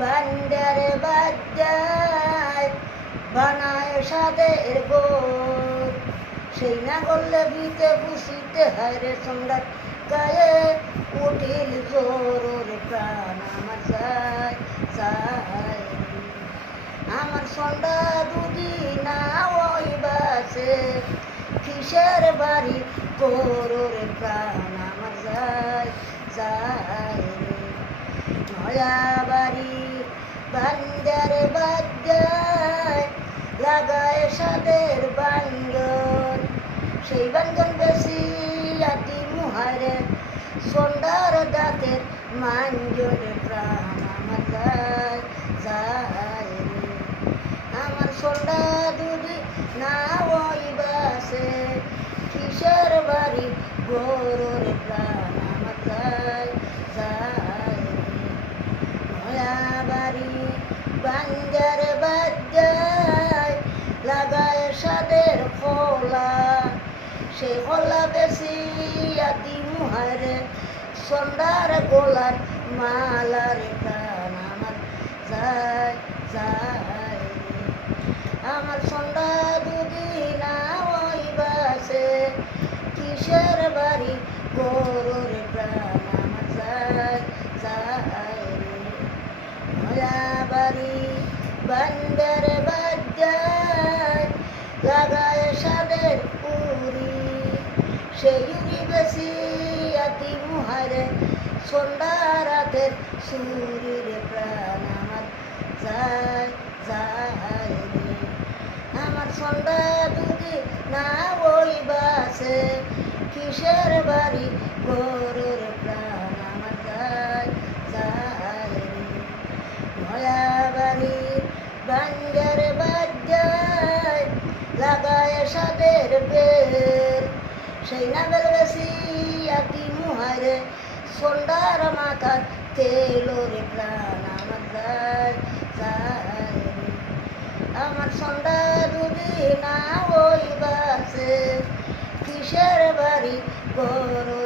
বান্দারে বাজায় বানায় সাদের গোর সেই না করলে ভিতে বুঝিতে হয় রে সন্ধ্যা গায়ে উঠিল জোর রে প্রাণ আমার চাই চাই আমার সন্ধ্যা দুদি না ওই বাসে কিসের বাড়ি গোরে প্রাণ আমার যাই যাই নয়া বাড়ি বান্দারে বাজায় লাগায় সাদের বাঞ্জন সেই বাঞ্জন বেশি আতি মুহারে সন্ধ্যার দাঁতের মাঞ্জরে প্রাণ আমার যাই যাই আমার সন্ধ্যা দুদি না ওই বাসে কিসের বাড়ি গোরে প্রাণ আমার যাই যাই নয়া বাড়ি বাঞ্জারে বাজায় লাগায় সাদের খোলা সেই খোলা বেশি আতি মুহারে সন্ধ্যার গোলার মালার প্রাণ আমার যাই যাই আমার সন্ধ্যা দুদি না ওই বাসে কিসের বাড়ি গোরে প্রাণ আমার যাই যাই নয়া বাড়ি বান্দারে বাজায় লাগায় সাদের পুরি সেই উড়ি বেশি আতি মুহারে সন্ধ্যা রাতের সুরির প্রাণ আমার যাই যাই আমার সন্ধ্যা দুদি না ওই বাসে কিসের বাড়ি গোরের প্রাণ আমার যাই যাই নয়া বাড়ি বান্দারে বাজায় লাগায় সাদের বেল সেই না বেল বেশি আতি মুহারে সন্ধ্যার মাথার তেলোরে প্রাণ আমার যাই যাই আমার সন্ধ্যা দুদি না ওই বাসে কিসের বাড়ি গরু